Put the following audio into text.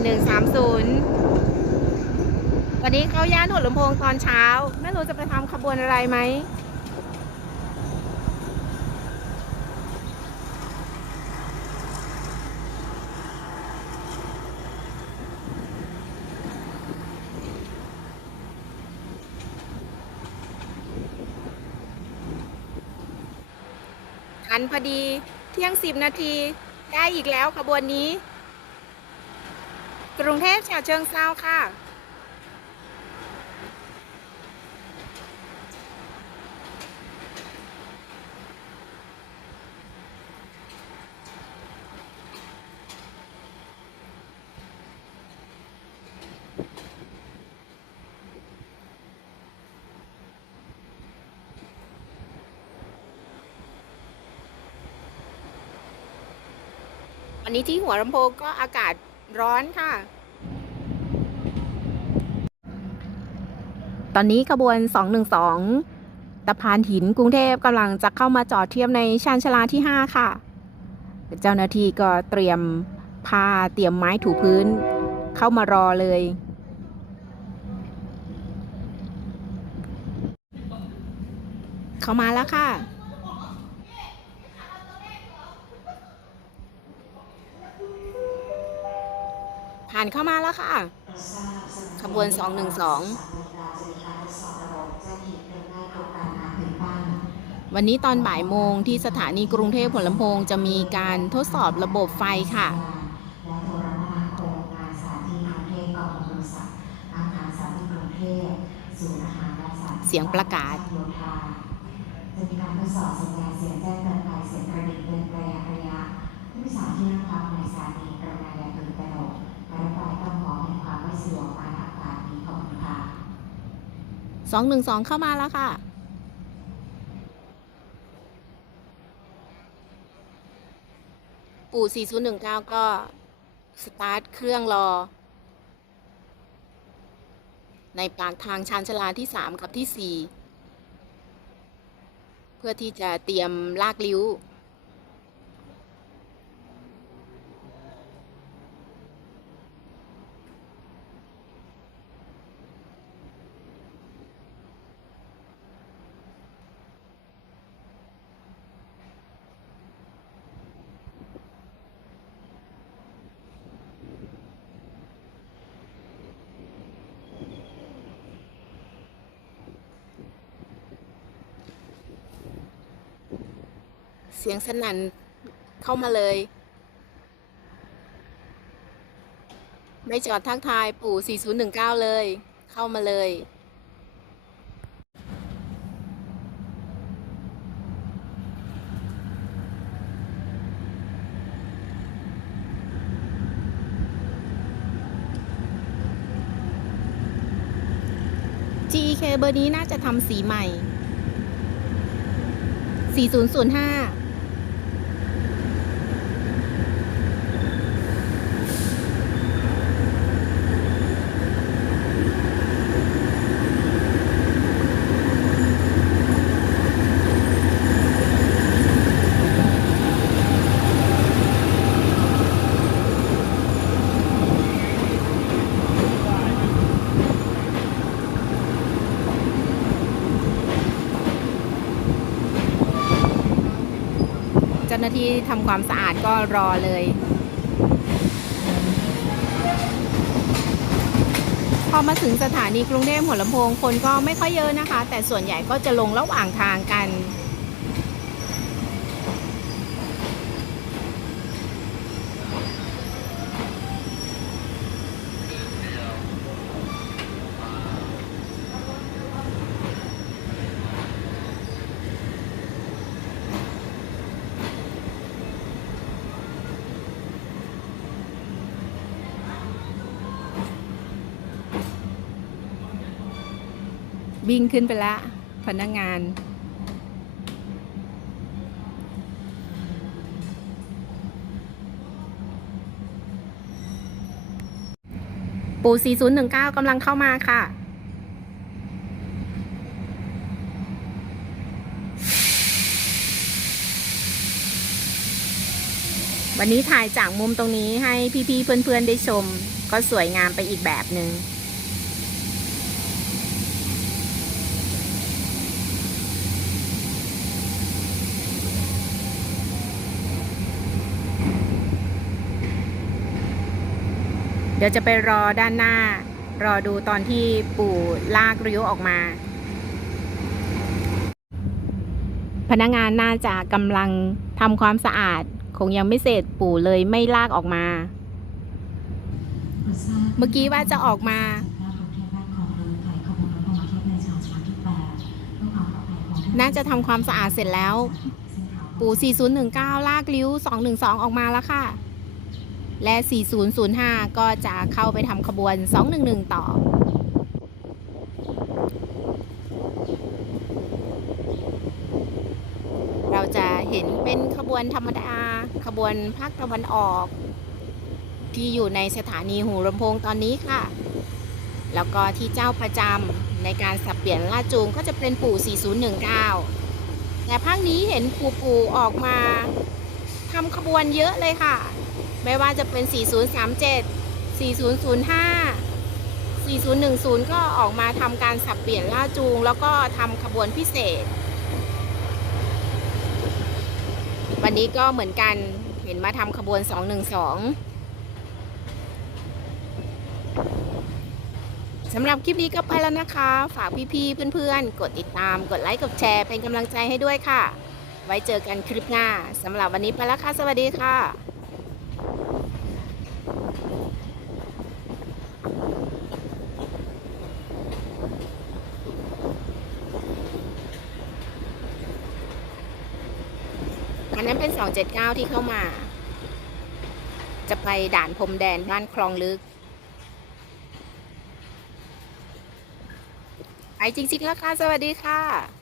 4130 วันนี้เขาย่านหัวลำโพงตอนเช้า ไม่รู้จะไปทำขบวนอะไรไหมทันพอดีเที่ยงสิบนาทีได้อีกแล้วขบวนนี้ กรุงเทพฉะเชิงเซาค่ะ วันนี้ที่หัวลำโพงก็อากาศ ร้อนค่ะ ตอนนี้ขบวน 212 ตะพานหินกรุงเทพกำลังจะเข้ามาจอดเทียมในชานชาลาที่ 5 ค่ะ เจ้าหน้าที่ก็เตรียมผ้าเตรียมไม้ถูพื้น เข้ามารอเลยเข้ามาแล้วค่ะ ผ่านเข้ามาแล้วค่ะ ขบวน 212 วันนี้ตอนบ่ายโมงที่สถานีกรุงเทพหัวลำโพงจะมีการทดสอบระบบไฟค่ะเสียงประกาศจะมีการทดสอบสัญญาณเสียงแจ้งเตือนภัยเสียงกระดิ่งเป็นระยะระยะผู้สารที่นั่งพักในสถานี 212เข้ามาแล้วค่ะ ปู่4019ก็สตาร์ทเครื่องรอ ในปากทางชานชาลาที่3กับที่4เพื่อที่จะเตรียมลากลิ้ว เสียงสนั่นเข้ามาเลย ไม่จอดทักทายปู่ 4019 เลย เข้ามาเลย GEK เบอร์นี้น่าจะทำสีใหม่ 4005าหน้าที่ทำความสะอาดก็รอเลย พอมาถึงสถานีกรุงเทพหัวลำโพงคนก็ไม่ค่อยเยอะนะคะ แต่ส่วนใหญ่ก็จะลงระหว่างทางกัน วิ่งขึ้นไปละพนักงาน ปู่4019 กำลังเข้ามาค่ะวันนี้ถ่ายจากมุมตรงนี้ให้พี่ๆเพื่อนๆได้ชม ก็สวยงามไปอีกแบบหนึ่ง เดี๋ยวจะไปรอด้านหน้า รอดูตอนที่ปู่ลากริ้วออกมา พนักงานน่าจะกำลังทำความสะอาด คงยังไม่เสร็จปู่เลยไม่ลากออกมา เมื่อกี้ว่าจะออกมาน่าจะทำความสะอาดเสร็จแล้ว ปู่ 4019 ลากริ้ว 212 ออกมาแล้วค่ะ และ 4005 ก็จะเข้าไปทำขบวน 211 ต่อ เราจะเห็นเป็นขบวนธรรมดา ขบวนภาคตะวันออก ที่อยู่ในสถานีหูลำโพงตอนนี้ค่ะ แล้วก็ที่เจ้าประจำในการสับเปลี่ยนลาดจูงก็จะเป็นปู่ 4019 แต่ภาคนี้เห็นปู่ปู่ออกมาทำขบวนเยอะเลยค่ะ ไม่ว่าจะเป็น 4037 4005 4010 ก็ออกมาทำการสับเปลี่ยนล่าจูง แล้วก็ทำขบวนพิเศษ วันนี้ก็เหมือนกันเห็นมาทำขบวน 212สำหรับคลิปนี้ก็ไปแล้วนะคะ ฝากพี่ๆเพื่อนๆ กดติดตาม กดไลค์ กดแชร์ เป็นกำลังใจให้ด้วยค่ะ ไว้เจอกันคลิปหน้าสำหรับวันนี้ไปแล้วค่ะ สวัสดีค่ะ อันนั้นเป็น 279 ที่เข้ามา จะไปด่านพรมแดนบ้านคลองลึกไปจริงๆแล้วค่ะ สวัสดีค่ะ